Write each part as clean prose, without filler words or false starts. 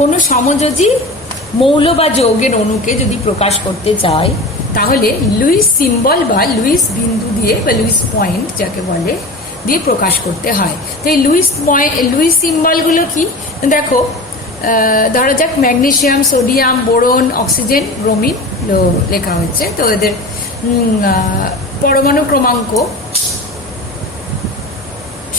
কোনো সমযোজী মৌল বা যৌগের অণুকে যদি প্রকাশ করতে চাই তাহলে লুইস সিম্বল বা লুইস বিন্দু দিয়ে বা লুইস পয়েন্ট যাকে বলে দিয়ে প্রকাশ করতে হয়। তো এই লুইস সিম্বলগুলো কি দেখো, ধরা যাক magnesium, sodium, boron, oxygen, bromine লেখা হয়েছে। তো এদের পরমাণু ক্রমাঙ্ক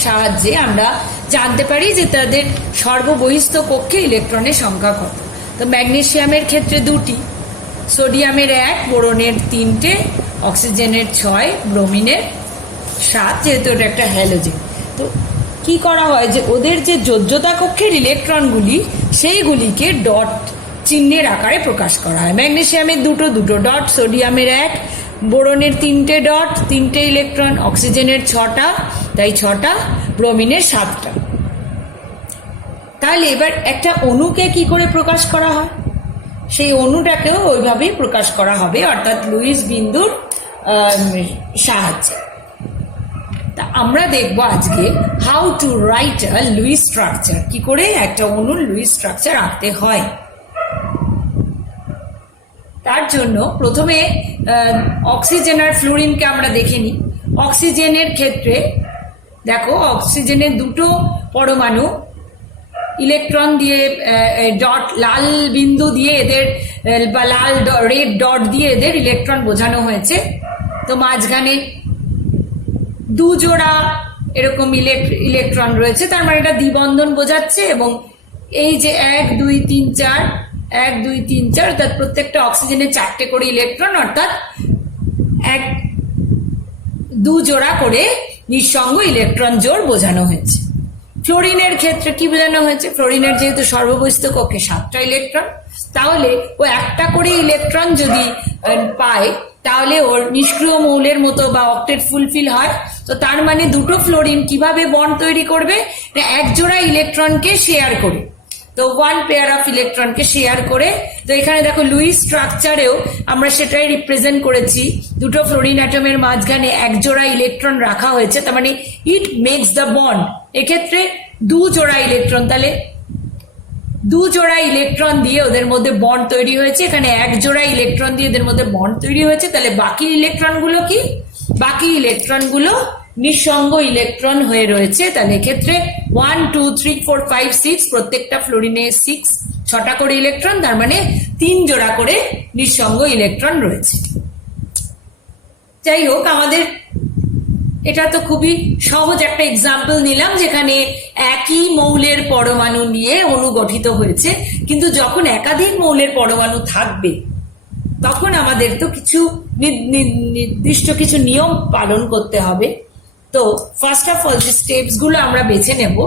সাহায্যে আমরা জানতে পারি যে তাদের সর্ববহিস্থ কক্ষে ইলেকট্রনের সংখ্যা কত। তো ম্যাগনেসিয়ামের ক্ষেত্রে 2টি, সোডিয়ামের 1, বোরনের 3টে, অক্সিজেনের 6, ব্রোমিনের 7, যেহেতু এটা একটা হ্যালোজেন। তো কি করা হয় যে ওদের যে যোজ্যতা কক্ষের ইলেকট্রনগুলি সেইগুলিকে ডট চিহ্নের আকারে প্রকাশ করা হয়। ম্যাগনেসিয়ামের দুটো ডট, সোডিয়ামের 1, বোরনের 3টে ডট, 3টে ইলেকট্রন, অক্সিজেনের 6টা, তাই 6টা, ব্রোমিনের 7টা। তাহলে এবার একটা অণুকে কি করে প্রকাশ করা হয়, সেই অণুটাকেও ওইভাবেই প্রকাশ করা হবে, অর্থাৎ লুইস বিন্দুর সাহায্যে। তা আমরা দেখবো আজকে how to write a Lewis structure, কি করে একটা অণুর লুইস স্ট্রাকচার আঁকতে হয়। তার জন্য প্রথমে অক্সিজেন আর ফ্লোরিনকে আমরা দেখে নিই। অক্সিজেনের ক্ষেত্রে দেখো, অক্সিজেনের 2টো পরমাণু ইলেকট্রন দিয়ে ডট, লাল বিন্দু দিয়ে এদের বা লাল রেড ডট দিয়ে এদের ইলেকট্রন বোঝানো হয়েছে। তো মাঝখানে 2 জোড়া এরকম ইলেকট্রন রয়েছে, তার মানে এটা দ্বিবন্ধন বোঝাচ্ছে। এবং এই যে 1 2 3 4, 1 2 3 4, অর্থাৎ প্রত্যেকটা অক্সিজেনের 4টে করে ইলেকট্রন, অর্থাৎ 2 জোড়া করে নিঃসঙ্গ ইলেকট্রন জোড় বোঝানো হয়েছে। ফ্লোরিনের ক্ষেত্রে কি বোঝানো হয়েছে, ফ্লোরিনের যেহেতু সর্ববহিস্থ কক্ষে 7টা ইলেকট্রন, তাহলে ও একটা করে ইলেকট্রন যদি পায় তাহলে ওর নিষ্ক্রিয় মৌলের মতো বা অক্টেট ফুলফিল হয়। তো তার মানে 2টো ফ্লোরিন কিভাবে বন্ড তৈরি করবে, এক জোড়া ইলেকট্রনকে শেয়ার করে। তো 1 পেয়ার অফ ইলেকট্রনকে শেয়ার করে। তো এখানে দেখো লুইস স্ট্রাকচারেও আমরা সেটাই রিপ্রেজেন্ট করেছি, 2টো ফ্লোরিন অ্যাটমের মাঝখানে 1 জোড়া ইলেকট্রন রাখা হয়েছে, তার মানে ইট মেক্স দ্য বন্ড। এক্ষেত্রে 2 জোড়া ইলেকট্রন, তাহলে 2 জোড়া ইলেকট্রন দিয়ে ওদের মধ্যে বন্ড তৈরি হয়েছে। এখানে 1 জোড়া ইলেকট্রন দিয়ে ওদের মধ্যে বন্ড তৈরি হয়েছে। তাহলে বাকি ইলেকট্রনগুলো কি, বাকি ইলেকট্রনগুলো নিঃসঙ্গ ইলেকট্রন হয়ে রয়েছে। তাহলে এক্ষেত্রে 1 2 3 4 5 6, প্রত্যেকটা ফ্লোরিনে 6টা করে ইলেকট্রন, তার মানে 3 জোড়া করে নিঃসঙ্গ ইলেকট্রন রয়েছে। যাই হোক, আমাদের এটা তো খুবই সহজ একটা এক্সাম্পল নিলাম, যেখানে একই মৌলের পরমাণু নিয়ে অণু গঠিত হয়েছে। কিন্তু যখন একাধিক মৌলের পরমাণু থাকবে তখন আমাদের তো কিছু নির্দিষ্ট কিছু নিয়ম পালন করতে হবে। তো ফার্স্ট অফ অল যে স্টেপস গুলো আমরা বেছে নেব,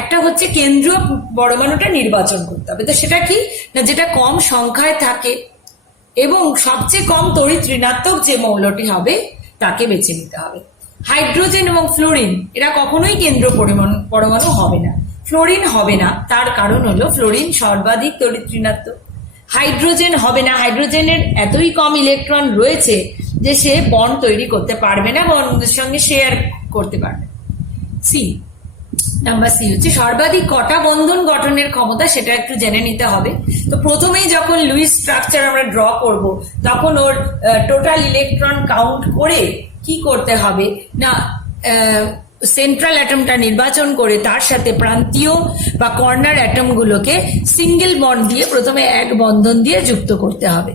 একটা হচ্ছে কেন্দ্রীয় পরমাণুটা নির্বাচন করতে হবে। তো সেটা কি না, যেটা কম সংখ্যায় থাকে এবং সবচেয়ে কম তড়িৎ ঋণাত্মক যে মৌলটি হবে তাকে বেছে নিতে হবে। হাইড্রোজেন এবং ফ্লোরিন এরা কখনোই কেন্দ্র পরমাণু হবে না। ফ্লোরিন হবে না, তার কারণ হলো ফ্লোরিন সর্বাধিক তড়িৎ ঋণাত্মক। হাইড্রোজেন হবে না, হাইড্রোজেনের এতই কম ইলেকট্রন রয়েছে যে সে বন্ড তৈরি করতে পারবে না, বন্ডের সঙ্গে শেয়ার করতে পারবে। নাম্বার সি হচ্ছে সর্বাধিক কটা বন্ধন গঠনের ক্ষমতা, সেটা একটু জেনে নিতে হবে। তো প্রথমেই যখন লুইস স্ট্রাকচার আমরা ড্র করব তখন ওর টোটাল ইলেকট্রন কাউন্ট করে কি করতে হবে না, সেন্ট্রাল অ্যাটমটা নির্বাচন করে তার সাথে প্রান্তীয় বা কর্নার অ্যাটমগুলোকে সিঙ্গেল বন্ড দিয়ে প্রথমে 1 বন্ধন দিয়ে যুক্ত করতে হবে।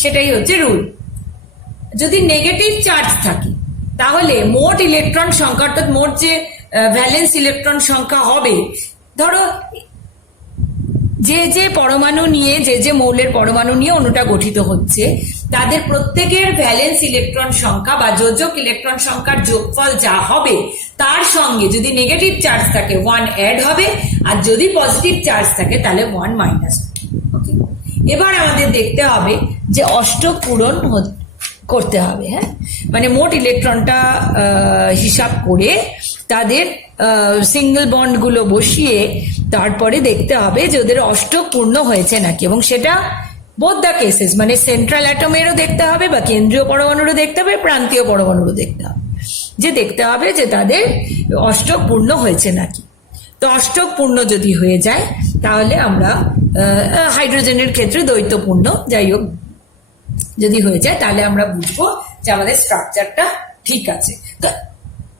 সেটাই হচ্ছে রুল। যদি নেগেটিভ চার্জ থাকে তাহলে মোট ইলেকট্রন সংখ্যা, অর্থাৎ মোট যে ভ্যালেন্স ইলেকট্রন সংখ্যা হবে, ধরো যে পরমাণু নিয়ে, যে মৌলের পরমাণু নিয়ে অণুটা গঠিত হচ্ছে, তাদের প্রত্যেকের ভ্যালেন্স ইলেকট্রন সংখ্যা বা যোজক ইলেকট্রন সংখ্যার যোগফল যা হবে তার সঙ্গে যদি নেগেটিভ চার্জ থাকে 1 অ্যাড হবে, আর যদি পজিটিভ চার্জ থাকে তাহলে 1 মাইনাস। ওকে, এবার আমাদের দেখতে হবে যে অষ্টক পূরণ করতে হবে। হ্যাঁ, মানে মোট ইলেকট্রনটা হিসাব করে তাদের সিঙ্গেল বন্ডগুলো বসিয়ে তারপরে দেখতে হবে যে ওদের অষ্টক পূর্ণ হয়েছে নাকি, এবং সেটা বোথ দ্য কেসেস, মানে সেন্ট্রাল অ্যাটমেরও দেখতে হবে বা কেন্দ্রীয় পরমাণুরও দেখতে হবে, প্রান্তীয় পরমাণুরও দেখতে হবে, যে দেখতে হবে যে তাদের অষ্টক পূর্ণ হয়েছে নাকি। তো অষ্টক পূর্ণ যদি হয়ে যায় তাহলে আমরা হাইড্রোজেনের ক্ষেত্রে দ্বৈতপূর্ণ, যাই হোক যদি হয়ে যায় তাহলে আমরা বুঝবো যে আমাদের স্ট্রাকচারটা ঠিক আছে। তো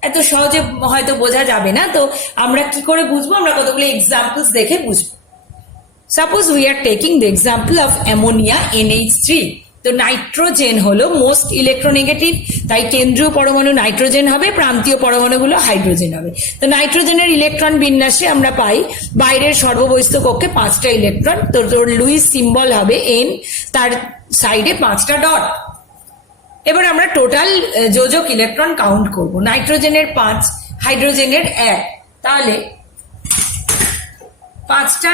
এত সহজে হয়তো বোঝা যাবে না, তো আমরা কি করে বুঝবো, আমরা কতগুলো এক্সাম্পলস দেখে বুঝবো। Suppose we are taking the example of ammonia NH3। তো নাইট্রোজেন হলো মোস্ট ইলেকট্রোনেগেটিভ, তাই কেন্দ্রীয় পরমাণু নাইট্রোজেন হবে, প্রান্তীয় পরমাণুগুলো হাইড্রোজেন হবে। তো নাইট্রোজেনের ইলেকট্রন বিন্যাসে আমরা পাই বাইরের সর্ববহিস্থ কক্ষে 5টা ইলেকট্রন, তো তোর লুইস সিম্বল হবে N, তার সাইডে 5টা ডট। এবার আমরা টোটাল যোজক ইলেকট্রন কাউন্ট করব। নাইট্রোজেনের 5, হাইড্রোজেনের 1, তাহলে 5টা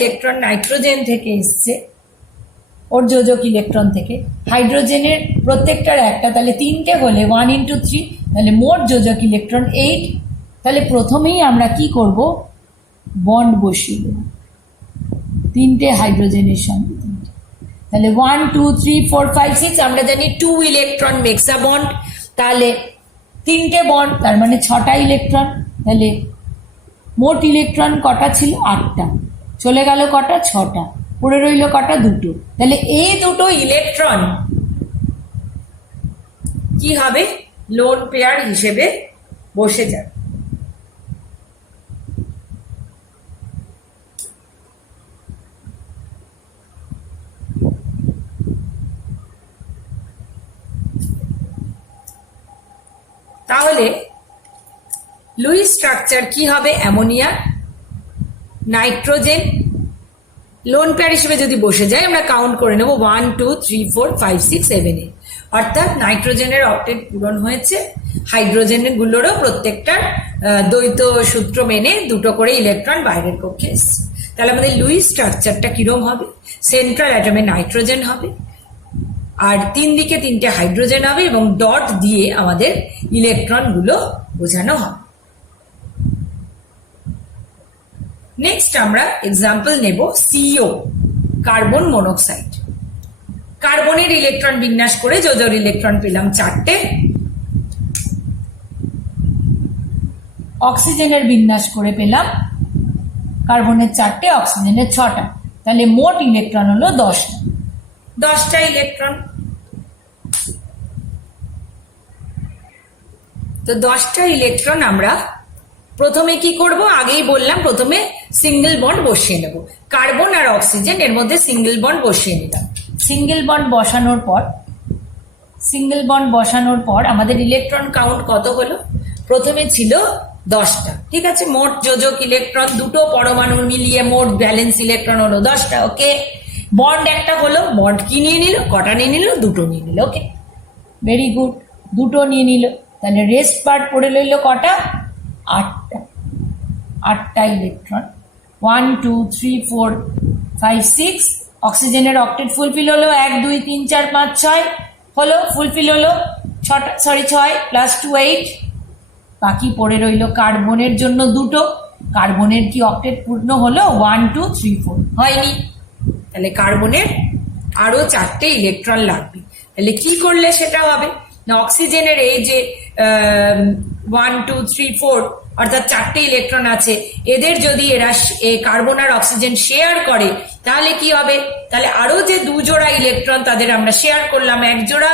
ইলেকট্রন নাইট্রোজেন থেকে এসছে, ওর যোজক ইলেকট্রন থেকে। হাইড্রোজেনের প্রত্যেকটার একটা, তাহলে 3টে হলে 1 into 3, তাহলে মোট যোজক ইলেকট্রন 8। তাহলে প্রথমেই আমরা কি করব, বন্ড বসিয়ে দেব 3টে হাইড্রোজেনের সঙ্গে 3টে। তাহলে 1 2 3 4 5 6, আমরা জানি 2 ইলেকট্রন মেক্স আ বন্ড, তাহলে 3টে বন্ড, তার মানে 6টা ইলেকট্রন। তাহলে মোট ইলেকট্রন কটা ছিল, 8টা, চলে গেল কটা, 6টা, পড়ে রইল কটা, 2টো। তাহলে এই 2টো ইলেকট্রন কি হবে, লোন পেয়ার হিসেবে বসে যাবে। তাহলে লুইস স্ট্রাকচার কি হবে, অ্যামোনিয়া নাইট্রোজেন লোন পেয়ার হিসেবে যদি বসে যায়, আমরা কাউন্ট করে নেব 1 2 3 4 5 6 7 8, অর্থাৎ নাইট্রোজেনের অক্টেট পূরণ হয়েছে, হাইড্রোজেনের গুলোরও প্রত্যেকটার দ্বৈত সূত্র মেনে 2টো করে ইলেকট্রন বাইরের কক্ষে এসছে। তাহলে আমাদের লুইস স্ট্রাকচারটা কিরম হবে, সেন্ট্রাল অ্যাটমে নাইট্রোজেন হবে, আর 3 দিকে 3টে হাইড্রোজেন হবে, এবং ডট দিয়ে আমাদের ইলেকট্রন গুলো বোঝানো হবে। নেক্সট আমরা এক্সাম্পল নেব CO, কার্বন মনোক্সাইড। কার্বনের ইলেকট্রন বিন্যাস করে যোজক ইলেকট্রন পেলাম 4টে, অক্সিজেনের বিন্যাস করে পেলাম কার্বনের 4টে, অক্সিজেনের 6টা, তাহলে মোট ইলেকট্রন হলো 10টা ইলেকট্রন। তো 10টা ইলেকট্রন আমরা প্রথমে কি করব, আগেই বললাম প্রথমে সিঙ্গেল বন্ড বসিয়ে নেব। কার্বন আর অক্সিজেন এর মধ্যে সিঙ্গেল বন্ড বসিয়ে নিলাম। সিঙ্গেল বন্ড বসানোর পর আমাদের ইলেকট্রন কাউন্ট কত হলো, প্রথমে ছিল 10টা, ঠিক আছে। মোট যোজক ইলেকট্রন 2টো পরমাণু মিলিয়ে মোট ব্যালেন্স ইলেকট্রন হলো 10টা, ওকে। বন্ড একটা হলো, বন্ড কি নিয়ে নিল, কটা নিয়ে নিল, 2টো নিয়ে নিল, ওকে, ভেরি গুড, 2টো নিয়ে নিল। তাহলে রেস্ট পার্ট পড়ে রইল কটা, 8টা ইলেকট্রন, 1 2 3 4 5 6। অক্সিজেনের অক্টেট ফুলফিল হলো, 1 2 3 4 5 6 হলো, ফুলফিল হলো 6 প্লাস 2 8। বাকি পড়ে রইল কার্বনের জন্য 2টো, কার্বনের কি অক্টেট পূর্ণ হলো, 1 2 3 4 হয়নি, তাহলে কার্বনের আরো 4টে ইলেকট্রন লাগবে। তাহলে কি করলে সেটা হবে না, অক্সিজেনের এই যে 1 2 3 4 অর্থাৎ 4টে ইলেকট্রন আছে, এদের যদি এরা কার্বন আর অক্সিজেন শেয়ার করে তাহলে কি হবে, তাহলে আরো যে 2 জোড়া ইলেকট্রন তাদের আমরা শেয়ার করলাম, 1 জোড়া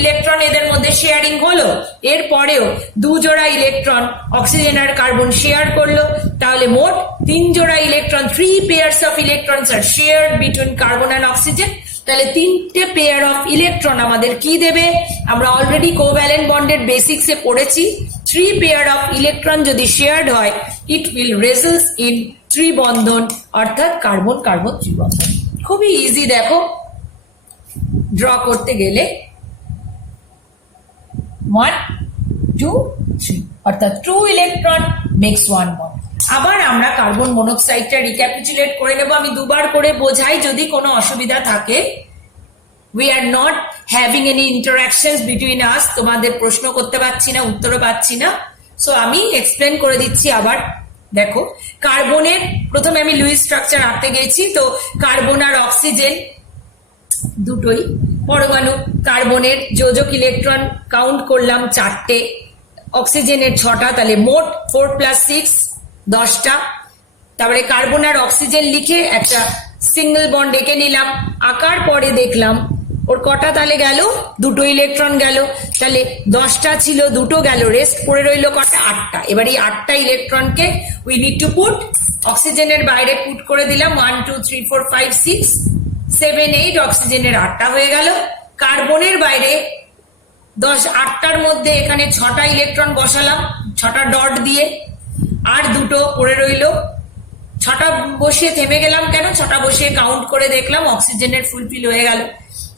ইলেকট্রন এদের মধ্যে শেয়ারিং হলো, এরপরেও 2 জোড়া ইলেকট্রন অক্সিজেন আর কার্বন শেয়ার করলো, তাহলে মোট 3 জোড়া electron, 3 pairs of electrons are shared between carbon and oxygen। তাহলে 3টে পেয়ার অফ ইলেকট্রন আমাদের কি দেবে, আমরা অলরেডি কোভ্যালেন্ট বন্ডের বেসিক্সে পড়েছি, 3 পেয়ার অফ ইলেকট্রন যদি শেয়ার্ড হয়, ইট উইল রেজাল্ট ইন ত্রিবন্ধন, অর্থাৎ কার্বন কার্বন ত্রিবন্ধন। খুবই ইজি, দেখো ড্র করতে গেলে 1 2 3, অর্থাৎ 2 ইলেকট্রন মেক্স 1 বন্ড। আবার আমরা কার্বন মনোক্সাইডটা রিক্যাপিচুলেট করে নেব, আমি দুবার করে বোঝাই যদি কোনো অসুবিধা থাকে। We are not having any interactions between us, তোমাদের প্রশ্ন করতে পারছি না, উত্তরও পাচ্ছি না, সো আমি এক্সপ্লেন করে দিচ্ছি আবার। দেখো কার্বনের প্রথমে আমি লুইস স্ট্রাকচার আঁকতে গেছি, তো কার্বন আর অক্সিজেন দুটোই পরমাণু, কার্বনের যোজক ইলেকট্রন কাউন্ট করলাম 4টে, অক্সিজেনের 6টা, তাহলে মোট 4 + 6 10টা। তারপরে কার্বন আর অক্সিজেন লিখে একটা সিঙ্গেল বন্ড এঁকে নিলাম, আঁকার পরে দেখলাম ওর কটা তাহলে গেল, দুটো ইলেকট্রন গেল, তাহলে 10টা ছিল, দুটো গেল, রেস্ট পড়ে রইলো কটা, 8টা। এবার এই 8টা ইলেকট্রনকে উই নিড টু পুট, অক্সিজেনের বাইরে পুট করে দিলাম, 1 2 3 4 5 6 7 8, অক্সিজেনের 8টা হয়ে গেল। কার্বনের বাইরে 8টার মধ্যে এখানে 6টা ইলেকট্রন বসালাম, 6টা ডট দিয়ে, আর দুটো পড়ে রইলো। 6টা বসিয়ে থেমে গেলাম কেন, 6টা বসিয়ে কাউন্ট করে দেখলাম অক্সিজেনের ফুলফিল হয়ে গেল।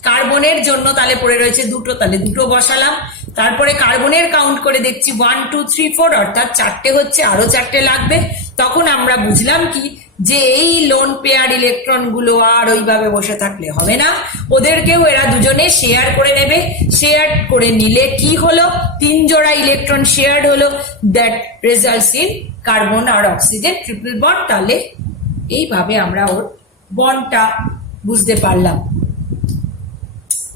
কার্বনের জন্য তাহলে পড়ে রয়েছে দুটো, তাহলে দুটো বসালাম। তারপরে কার্বনের কাউন্ট করে দেখছি 1 2 3 4, অর্থাৎ 4টে হচ্ছে, আরো 4টে লাগবে। তখন আমরা বুঝলাম কি, যে এই লোন পেয়ার ইলেকট্রন গুলো আর ওইভাবে বসে থাকলে হবে না, ওদেরকেও এরা দুজনে শেয়ার করে নেবে। শেয়ার করে নিলে কি হলো, 3 জোড়া ইলেকট্রন শেয়ার হলো, দ্যাট রেজাল্টস ইন কার্বন আর অক্সিজেন ট্রিপল বন্ড। তাহলে এইভাবে আমরা ওর বন্ডটা বুঝতে পারলাম,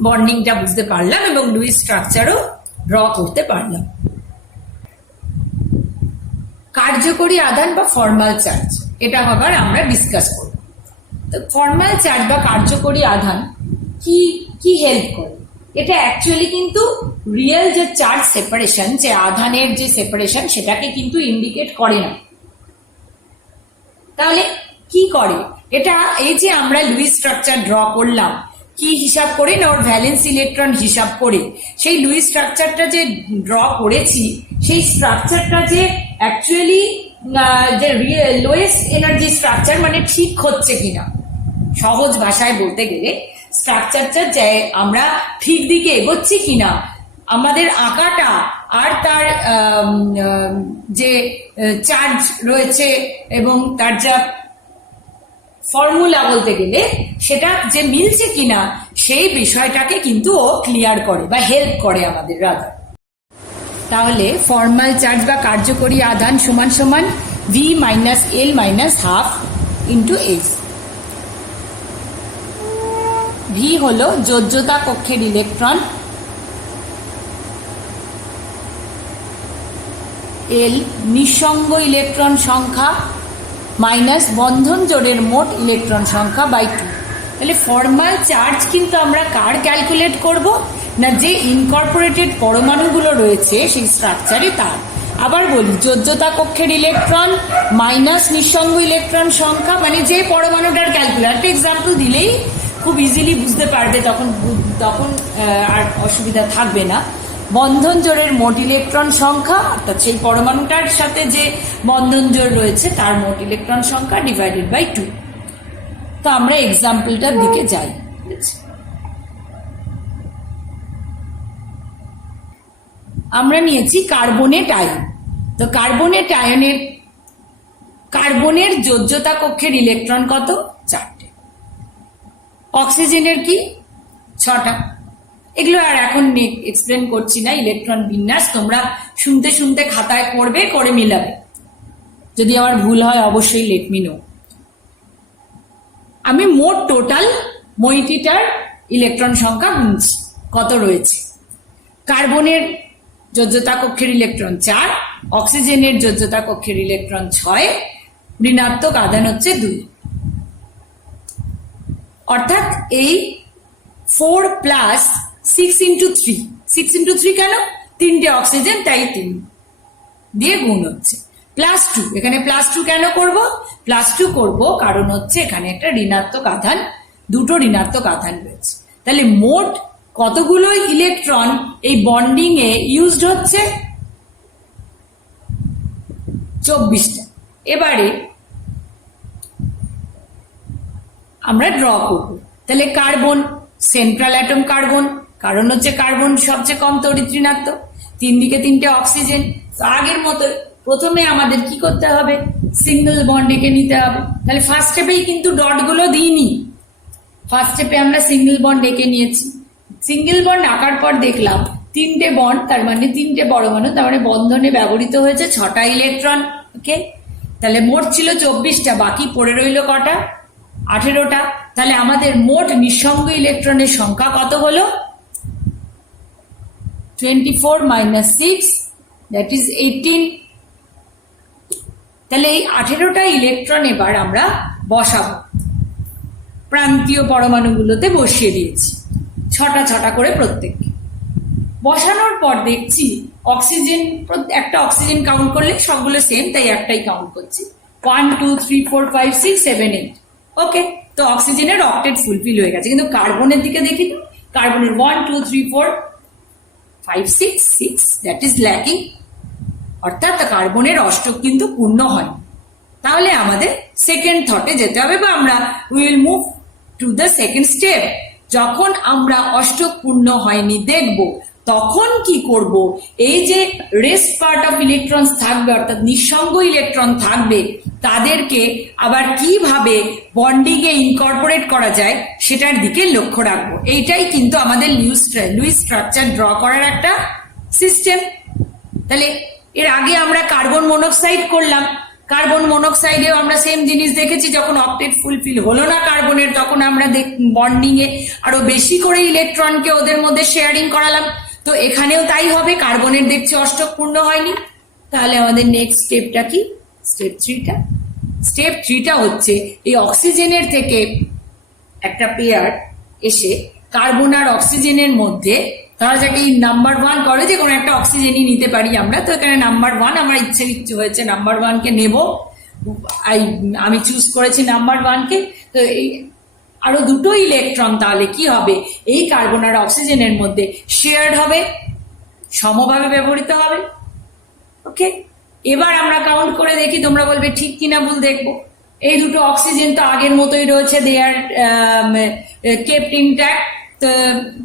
বন্ডিংটা বুঝতে পারলাম, এবং লুইস স্ট্রাকচারও ড্র করতে পারলাম। কার্যকরী আধান বা ফর্মাল চার্জ, এটা আবার আমরা ডিসকাস করব। তো ফর্মাল চার্জ বা কার্যকরী আধান কি কি হেল্প করে, এটা অ্যাকচুয়ালি কিন্তু রিয়েল যে চার্জ সেপারেশন, যে আধানের যে সেপারেশন, সেটাকে কিন্তু ইন্ডিকেট করে না। তাহলে কি করে এটা, এই যে আমরা লুইস স্ট্রাকচার ড্র করলাম, কি হিসাব করে না, ওর ভ্যালেন্স ইলেকট্রন হিসাব করে, সেই লুইস স্ট্রাকচারটা যে ড্র করেছি, সেই স্ট্রাকচারটা যে অ্যাকচুয়ালি যে লোয়েস্ট এনার্জি স্ট্রাকচার, মানে ঠিক হচ্ছে কিনা, সহজ ভাষায় বলতে গেলে স্ট্রাকচারটা যে আমরা ঠিক দিকে এগোচ্ছি কিনা, আমাদের আঁকাটা আর তার যে চার্জ রয়েছে এবং তার যা ফর্মুলা বলতে গেলে সেটা যে মিলছে কিনা, সেই বিষয়টাকে কিন্তু ও ক্লিয়ার করে বা হেল্প করে আমাদের রাদার। তাহলে ফর্মাল চার্জ বা কার্যকরী আধান সমান সমান V minus L minus half into H। V হলো যোজ্যতা কক্ষের ইলেকট্রন, L নিঃসঙ্গ ইলেকট্রন সংখ্যা মাইনাস বন্ধন জোড়ের মোট ইলেকট্রন সংখ্যা বাই 2। তাহলে ফর্মাল চার্জ কিন্তু আমরা কার ক্যালকুলেট করব না, যে ইনকর্পোরেটেড পরমাণুগুলো রয়েছে সেই স্ট্রাকচারে তার। আবার বলি, যোজ্যতা কক্ষের ইলেকট্রন মাইনাস নিঃসঙ্গ ইলেকট্রন সংখ্যা, মানে যে পরমাণুটার ক্যালকুলেট, এক্সাম্পল দিলেই খুব ইজিলি বুঝতে পারবে, তখন আর অসুবিধা থাকবে না। বন্ধন জোড়ের মোট ইলেকট্রন সংখ্যা, অর্থাৎ সেই পরমাণুটার সাথে যে বন্ধন জোড় রয়েছে তার মোট ইলেকট্রন সংখ্যা ডিভাইডেড বাই 2। তো আমরা এক্সাম্পলটার দিকে যাই। আমরা নিয়েছি কার্বনেট আয়ন। তো কার্বনেট আয়নের কার্বনের যোজ্যতা কক্ষের ইলেকট্রন কত, 4টে। অক্সিজেনের কি, 6টা। এগুলো আর এখন এক্সপ্লেন করছি না, ইলেকট্রন বিন্যাস তোমরা শুনতে শুনতে খাতায় পড়বে, করে মিলাবে। যদি আমার ভুল হয় অবশ্যই লেট মি নো। আমি মোট টোটাল মইটিটার ইলেকট্রন সংখ্যা গুনছি কত রয়েছে। কার্বনের যোজ্যতা কক্ষের ইলেকট্রন 4, অক্সিজেনের যোজ্যতা কক্ষের ইলেকট্রন 6, ঋণাত্মক আধান হচ্ছে 2। অর্থাৎ এই 4 প্লাস 6 ইন্টু 3, 6 ইন্টু 3 কেন, 3টে অক্সিজেন, তাই 3 দিয়ে গুণ হচ্ছে। প্লাস 2, এখানে প্লাস 2 কেন করব, প্লাস 2 করব কারণ হচ্ছে এখানে একটা ঋণাত্মক আধান, দুটো ঋণাত্মক আধান রয়েছে। তাহলে মোট কতগুলো ইলেকট্রন এই বন্ডিং এ ইউজড হচ্ছে, 24টা। এবারে আমরা ড্র করব। তাহলে কার্বন, সেন্ট্রাল অ্যাটম কার্বন, কারণ হচ্ছে কার্বন সবচেয়ে কম তড়িৎ ঋণাত্মক, 3 দিকে 3টে অক্সিজেন। তো আগের মতো প্রথমে আমাদের কি করতে হবে, সিঙ্গেল বন্ড এঁকে নিতে হবে। তাহলে ফার্স্ট স্টেপেই কিন্তু ডট গুলো দিইনি, ফার্স্ট স্টেপে আমরা সিঙ্গেল বন্ড এঁকে নিয়েছি। সিঙ্গেল বন্ড আঁকার পর দেখলাম 3টে বন্ড, তার মানে 3টে পরমাণু, তার মানে বন্ধনে ব্যবহৃত হয়েছে 6টা ইলেকট্রন। ওকে, তাহলে মোট ছিল 24টা, বাকি পড়ে রইল কটা, 18টা। তাহলে আমাদের মোট নিঃসঙ্গ ইলেকট্রনের সংখ্যা কত হলো, 24 - 6, দ্যাট ইজ 18। তাহলে এই 18টা ইলেকট্রন এবার আমরা বসাবো, প্রান্তীয় পরমাণুগুলোতে বসিয়ে দিয়েছি, 6টা 6টা করে প্রত্যেককে। বসানোর পর দেখছি অক্সিজেন, একটা অক্সিজেন কাউন্ট করলে সবগুলো সেম, তাই একটাই কাউন্ট করছি। 1 2 3 4 5 6 7 8। ওকে, তো অক্সিজেনের অক্টেট ফুলফিল হয়ে গেছে। কিন্তু কার্বনের দিকে দেখি তো, কার্বনের 1 2 3 4 5 6 6, দ্যাট ইজ ল্যাকিং, অর্থাৎ কার্বনের অষ্টক কিন্তু পূর্ণ হয়। তাহলে আমাদের সেকেন্ড থটে যেতে হবে, বা আমরা will move to the second step. যখন আমরা অষ্টক পূর্ণ হয়নি দেখব, তখন কি করব, এই যে রেস্ট পার্ট অফ ইলেকট্রন থাকবে, অর্থাৎ নিঃসঙ্গ ইলেকট্রন থাকবে, তাদেরকে আবার কিভাবে বন্ডিং এ ইনকর্পোরেট করা যায় সেটার দিকে লক্ষ্য রাখবো। এইটাই কিন্তু আমাদের লুইস স্ট্রাকচার ড্র করার একটা সিস্টেম। তাহলে এর আগে আমরা কার্বন মনোক্সাইড করলাম, কার্বন মনোক্সাইডেও আমরা সেম জিনিস দেখেছি, যখন অক্টেট ফুলফিল হলো না কার্বনের, তখন আমরা বন্ডিং এ আরো বেশি করে ইলেকট্রনকে ওদের মধ্যে শেয়ারিং করালাম। তো এখানেও তাই হবে, কার্বনের দেখছি অষ্টক পূর্ণ হয়নি। তাহলে আমাদের নেক্সট স্টেপটা কি? স্টেপ থ্রিটা হচ্ছে এই অক্সিজেনের থেকে একটা পেয়ার এসে কার্বন আর অক্সিজেনের মধ্যে, ধরা যাক এই নাম্বার 1 করে, যে কোনো একটা অক্সিজেনই নিতে পারি আমরা। তো এখানে নাম্বার 1 আমার ইচ্ছে হয়েছে নাম্বার 1 কে নেব, আমি চুজ করেছি নাম্বার 1 কে। তো এই আরো দুটো ইলেকট্রন তাহলে কি হবে, এই কার্বন আর অক্সিজেনের মধ্যে শেয়ার্ড হবে, সমভাবে ব্যবহৃত হবে। ওকে, এবার আমরা কাউন্ট করে দেখি, তোমরা বলবে ঠিক কিনা ভুল দেখবো। এই দুটো অক্সিজেন তো আগের মতোই রয়েছে, দে আর কেপ্ট ইনট্যাক্ট।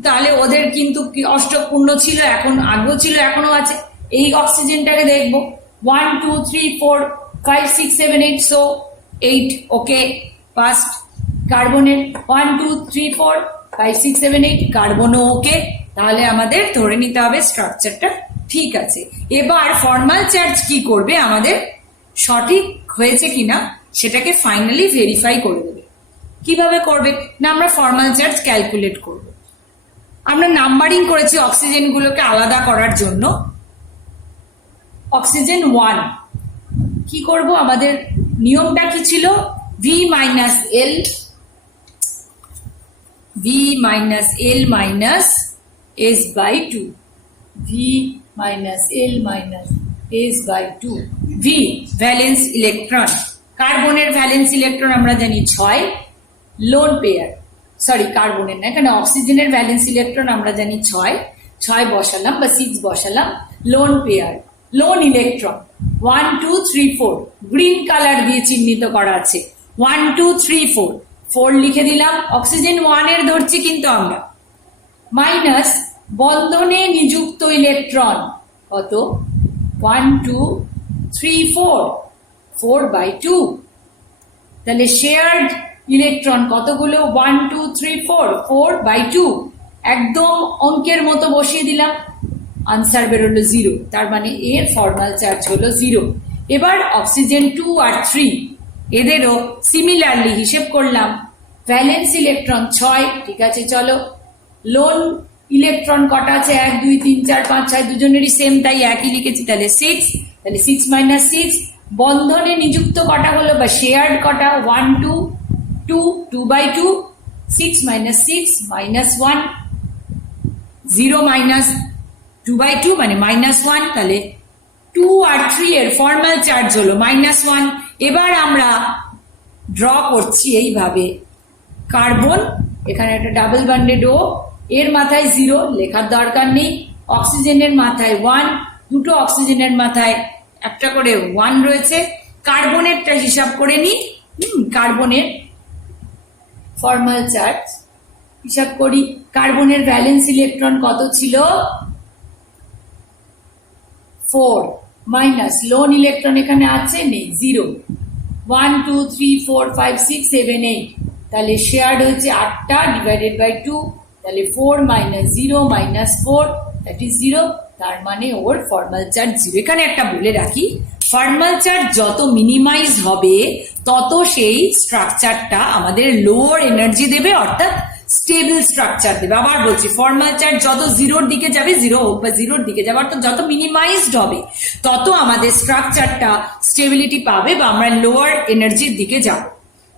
তাহলে ওদের কিন্তু অষ্টক পূর্ণ ছিল, এখন আগেও ছিল, এখনো আছে। এই অক্সিজেনটাকে দেখবো 1 2 3 4 5 6 7 8, সো 8 ওকে ফার্স্ট। কার্বনের 1 2 3 4 5 6 7 8, কার্বনও ওকে। তাহলে আমাদের ধরে নিতে হবে স্ট্রাকচারটা ঠিক আছে। এবার ফর্মাল চার্জ কি করবে, আমাদের সঠিক হয়েছে কিনা সেটাকে ফাইনালি ভেরিফাই করে দেবে। কিভাবে করবে না, আমরা ফর্মাল চার্জ ক্যালকুলেট করব। আমরা নাম্বারিং করেছি অক্সিজেন গুলোকে আলাদা করার জন্য। অক্সিজেন 1 কি করব, আমাদের নিয়মটা কি ছিল, V minus L minus S by 2, V minus L minus S by 2। V valence electron, কার্বনের ভ্যালেন্স ইলেকট্রন আমরা জানি 6, লোন পেয়ার, সরি কার্বনের না, এখানে অক্সিজেনের ভ্যালেন্স ইলেকট্রন আমরা জানি 6 বসালাম বা 6 বসালাম। Lone pair, loan electron 1 2 3 4, green colour দিয়ে চিহ্নিত করা আছে, 1 2 3 4, 4 লিখে দিলাম। অক্সিজেন 1 এর ধরছি কিন্তু আমরা, মাইনাস বন্ধনে নিযুক্ত ইলেকট্রন কত, 1 2 3 4, 4/2। তাহলে শেয়ার্ড ইলেকট্রন কতগুলো, 1 2 3 4, 4/2। একদম অঙ্কের মতো বসিয়ে দিলাম, আনসার বেরোলো 0, তার মানে এর ফর্মাল চার্জ হলো 0। এবার অক্সিজেন 2 আর 3 এদেরও সিমিলারলি হিসেব করলাম, ভ্যালেন্স ইলেকট্রন 6, ঠিক আছে চলো। লোন ইলেকট্রন কটা আছে, 1 2 3 4 5 6, দুজনেরই সেম, তাই একই লিখেছি, তাহলে 6। তাহলে 6 মাইনাস 6, বন্ধনে নিযুক্ত কটা হলো বা শেয়ার্ড কটা, 1 2 2, 2/2, 6 মাইনাস 6 মাইনাস 1, 0 মাইনাস 2/2 মানে -1। তাহলে 2 আর 3 এর ফর্মাল চার্জ হলো -1। এবার আমরা ড্র করছি এইভাবে, কার্বন এখানে একটা ডাবল বন্ডেড ও, এর মাথায় 0 লেখার দরকার নেই, অক্সিজেনের মাথায় 1, দুটো অক্সিজেনের মাথায় একটা করে 1 রয়েছে। কার্বনেরটা হিসাব করে নি, কার্বনের ফর্মাল চার্জ হিসাব করি। কার্বনের ভ্যালেন্স ইলেকট্রন কত ছিল, 4, মাইনাস লোন ইলেকট্রন এখানে আছে নেই, 0, 1 2 3 4 5 6 7 8। তাহলে শেয়ার্ড হচ্ছে 8টা ডিভাইডেড বাই 2, তাহলে 4 মাইনাস 0 মাইনাস 4, দ্যাট ইজ 0, তার মানে ওর ফর্মাল চার্জ 0। এখানে একটা বলে রাখি, ফর্মাল চার্জ যত মিনিমাইজ হবে তত সেই স্ট্রাকচারটা আমাদের লোয়ার এনার্জি দেবে, অর্থাৎ স্টেবল স্ট্রাকচার দেবে। আবার বলছি, ফর্মাল চার্ট যত জিরোর দিকে যাবে, জিরো হোক বা জিরোর দিকে যাবে, অর্থাৎ যত মিনিমাইজড হবে তত আমাদের স্ট্রাকচারটা স্টেবিলিটি পাবে বা আমরা লোয়ার এনার্জির দিকে যাব।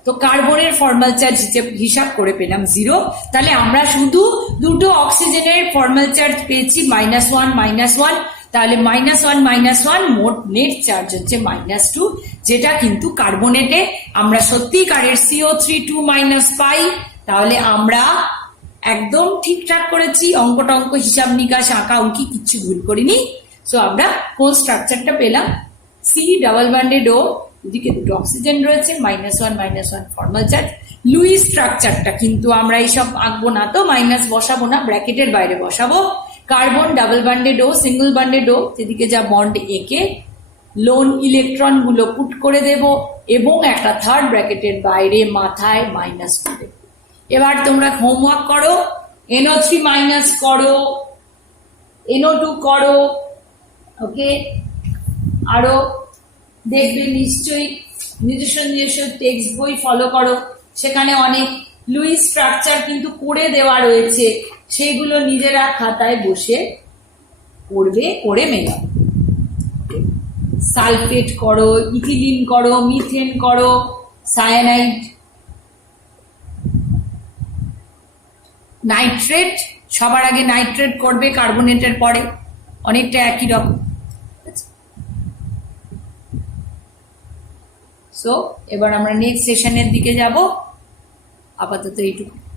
তো কার্বনের ফর্মাল চার্জ হিসাব করে পেলাম জিরো। তাহলে আমরা শুধু দুটো অক্সিজেনের ফর্মাল চার্জ পেয়েছি -1 তাহলে -1 মোট নেট চার্জ হচ্ছে -2, যেটা কিন্তু কার্বনেটে আমরা সত্যিকারের CO3 2- পাই। তাহলে আমরা একদম ঠিকঠাক করেছি, অঙ্ক টঙ্ক হিসাব নিকাশ আঁকা উঁকি কিচ্ছু ভুল করিনি। সো আমরা কোন স্ট্রাকচারটা পেলাম, সি ডাবল বন্ডেড ও, এদিকে দুটো অক্সিজেন রয়েছে, -1 ফর্মাল চার্জ। লুইস স্ট্রাকচারটা কিন্তু আমরা এইসব আঁকবো না, তো মাইনাস বসাবো না, ব্র্যাকেটের বাইরে বসাবো। কার্বন ডাবল বন্ডেড ও, সিঙ্গল বন্ডেড ও, সেদিকে যা বন্ড একে লোন ইলেকট্রন গুলো পুট করে দেব এবং একটা থার্ড ব্র্যাকেটের বাইরে মাথায় মাইনাস করে। এবার তোমরা হোমওয়ার্ক করো, NO3- করো, NO2 করো, ওকে। আরো দেখবে নিশ্চয়ই নিজস্ব টেক্সট বই ফলো করো, সেখানে অনেক লুইস স্ট্রাকচার কিন্তু করে দেওয়া রয়েছে, সেগুলো নিজেরা খাতায় বসে করবে, করে মেলাও। সালফেট করো, ইথিলিন করো, মিথেন করো, সায়ানাইড, নাইট্রেট, সবার আগে নাইট্রেট করবে কার্বনেটের পরে, অনেকটা একই রকম। সো এবার আমরা নেক্সট সেশনের দিকে যাব, আপাতত এইটুকু।